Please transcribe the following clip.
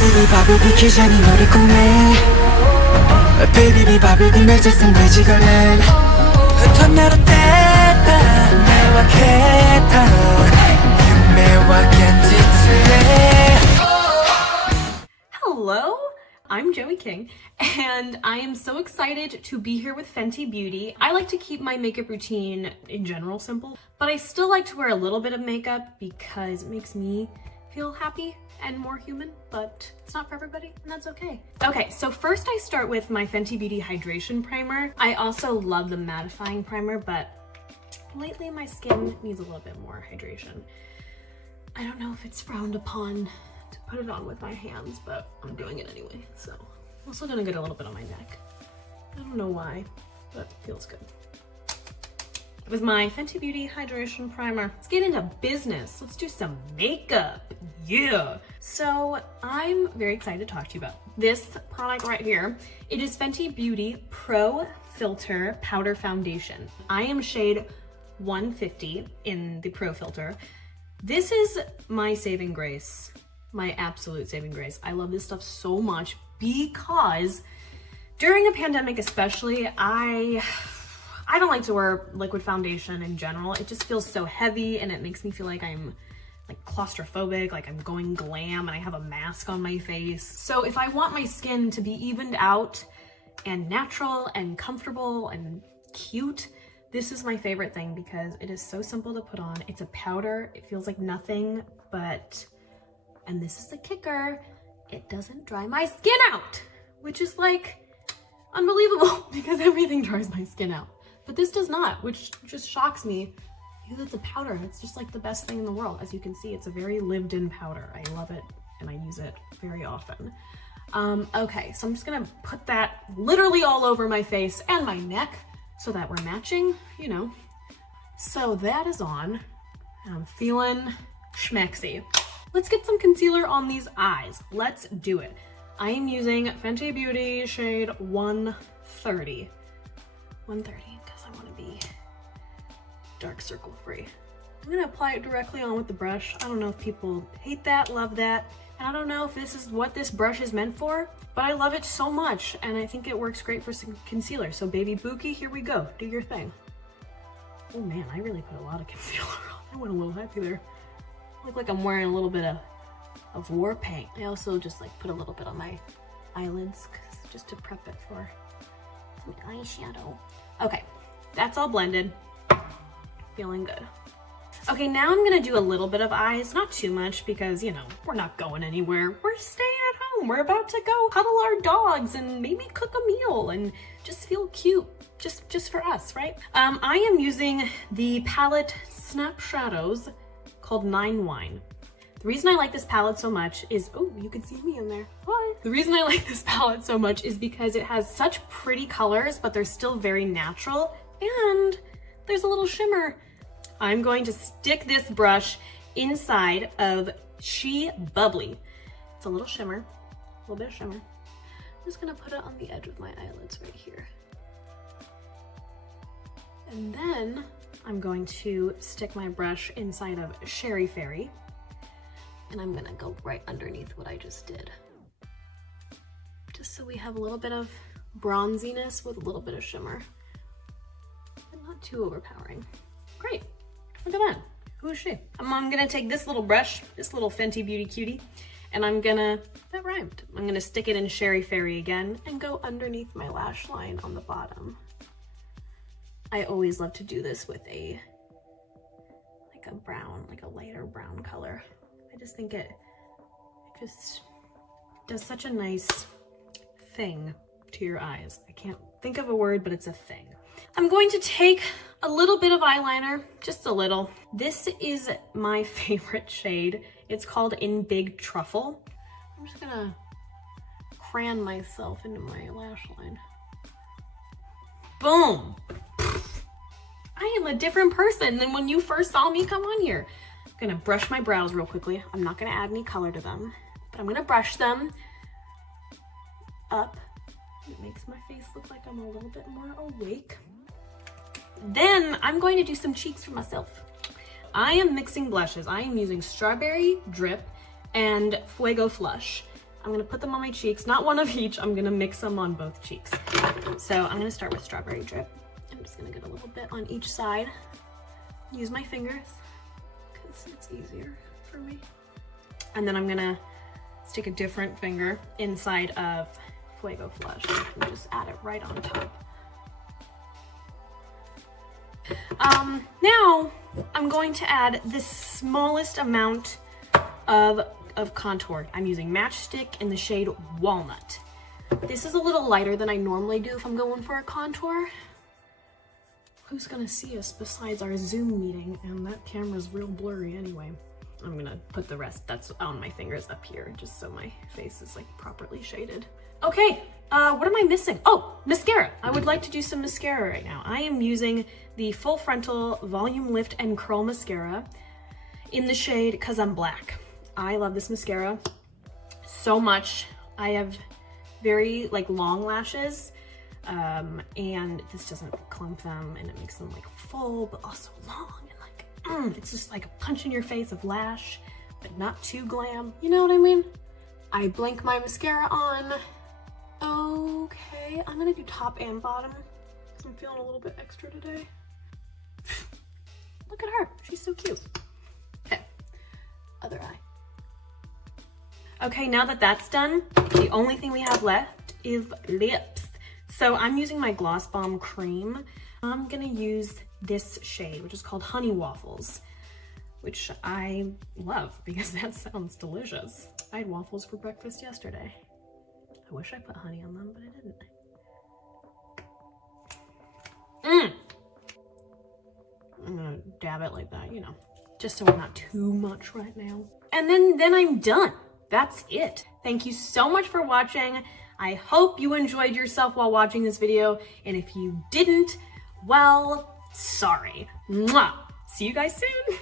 Baby 바비비 기전이 너를 꿈에 Baby 바비비 맺었음 돼지걸레 턴내로 뗐다 내와 겠다夢は 現実へ Hello, I'm Joey King, and I am so excited to be here with Fenty Beauty. I like to keep my makeup routine in general simple, but I still like to wear a little bit of makeup because it makes me feel happy and more human, but it's not for everybody, and that's okay. Okay, so first I start with my Fenty Beauty Hydration Primer. I also love the mattifying primer, but lately my skin needs a little bit more hydration. I don't know if it's frowned upon to put it on with my hands, but I'm doing it anyway. So I'm also gonna get a little bit on my neck. I don't know why, but it feels good. With my Fenty Beauty Hydration Primer, let's get into business. Let's do some makeup, yeah. So I'm very excited to talk to you about this product right here. It is Fenty Beauty Pro Filter Powder Foundation. I am shade 150 in the Pro Filter. This is my saving grace, my absolute saving grace. I love this stuff so much because during a pandemic especially, I don't like to wear liquid foundation in general. It just feels so heavy and it makes me feel like I'm like claustrophobic, like I'm going glam and I have a mask on my face. So if I want my skin to be evened out and natural and comfortable and cute, this is my favorite thing because it is so simple to put on. It's a powder, it feels like nothing, but, and this is the kicker, it doesn't dry my skin out, which is like unbelievable because everything dries my skin out. But this does not, which just shocks me because it's a powder. It's just like the best thing in the world. As you can see, it's a very lived-in powder. I love it and I use it very often. Okay, so I'm just gonna put that literally all over my face and my neck so that we're matching, you know. So that is on and I'm feeling schmexy. Let's get some concealer on these eyes. Let's do it. I am using Fenty Beauty shade 130. 130. I want to be dark circle free. I'm gonna apply it directly on with the brush. I don't know if people hate that, love that, and I don't know if this is what this brush is meant for, but I love it so much and I think it works great for some concealer. So baby Buki, here we go, do your thing. Oh man, I really put a lot of concealer on. I went a little heavy there. I look like I'm wearing a little bit of war paint. I also just like put a little bit on my eyelids just to prep it for some eyeshadow. Okay. That's all blended. Feeling good. Okay, now I'm gonna do a little bit of eyes, not too much because, you know, we're not going anywhere. We're staying at home. We're about to go cuddle our dogs and maybe cook a meal and just feel cute, just for us, right? I am using the palette Snap Shadows called 9 Wine. The reason I like this palette so much is, oh, you can see me in there. Hi. The reason I like this palette so much is because it has such pretty colors, but they're still very natural. And there's a little shimmer. I'm going to stick this brush inside of She Bubbly. It's a little shimmer, a little bit of shimmer. I'm just gonna put it on the edge of my eyelids right here. And then I'm going to stick my brush inside of Sherry Fairy. And I'm gonna go right underneath what I just did. Just so we have a little bit of bronziness with a little bit of shimmer. Not too overpowering. Great, look at that. Who is she? I'm gonna take this little brush, this little Fenty Beauty cutie, and I'm gonna, that rhymed. I'm gonna stick it in Sherry Fairy again and go underneath my lash line on the bottom. I always love to do this with a brown, like a lighter brown color. I just think it just does such a nice thing to your eyes. I can't think of a word, but it's a thing. I'm going to take a little bit of eyeliner, just a little. This is my favorite shade. It's called In Big Truffle. I'm just gonna crayon myself into my lash line. Boom! I am a different person than when you first saw me come on here. I'm gonna brush my brows real quickly. I'm not gonna add any color to them, but I'm gonna brush them up. It makes my face look like I'm a little bit more awake. Then I'm going to do some cheeks for myself. I am mixing blushes. I am using Strawberry Drip and Fuego Flush. I'm gonna put them on my cheeks, not one of each. I'm gonna mix them on both cheeks. So I'm gonna start with strawberry drip. I'm just gonna get a little bit on each side. Use my fingers, because it's easier for me. And then I'm gonna stick a different finger inside of Fuego Flush and just add it right on top. Now I'm going to add the smallest amount of contour. I'm using Matchstick in the shade Walnut. This is a little lighter than I normally do if I'm going for a contour. Who's gonna see us besides our Zoom meeting? And that camera's real blurry anyway. I'm gonna put the rest that's on my fingers up here just so my face is like properly shaded. Okay, what am I missing? Oh, mascara. I would like to do some mascara right now. I am using the Full Frontal Volume Lift and Curl Mascara in the shade Cause I'm Black. I love this mascara so much. I have very like long lashes, and this doesn't clump them and it makes them like full but also long and like it's just like a punch in your face of lash but not too glam, you know what I mean? I blink my mascara on. Okay, I'm gonna do top and bottom because I'm feeling a little bit extra today. Look at her, she's so cute. Okay, other eye. Okay, now that that's done, the only thing we have left is lips. So I'm using my Gloss Bomb Cream. I'm gonna use this shade, which is called Honey Waffles, which I love because that sounds delicious. I had waffles for breakfast yesterday. I wish I put honey on them, but I didn't. I'm gonna dab it like that, you know, just so not too much right now. And then I'm done. That's it. Thank you so much for watching. I hope you enjoyed yourself while watching this video. And if you didn't, well, sorry. Mwah. See you guys soon.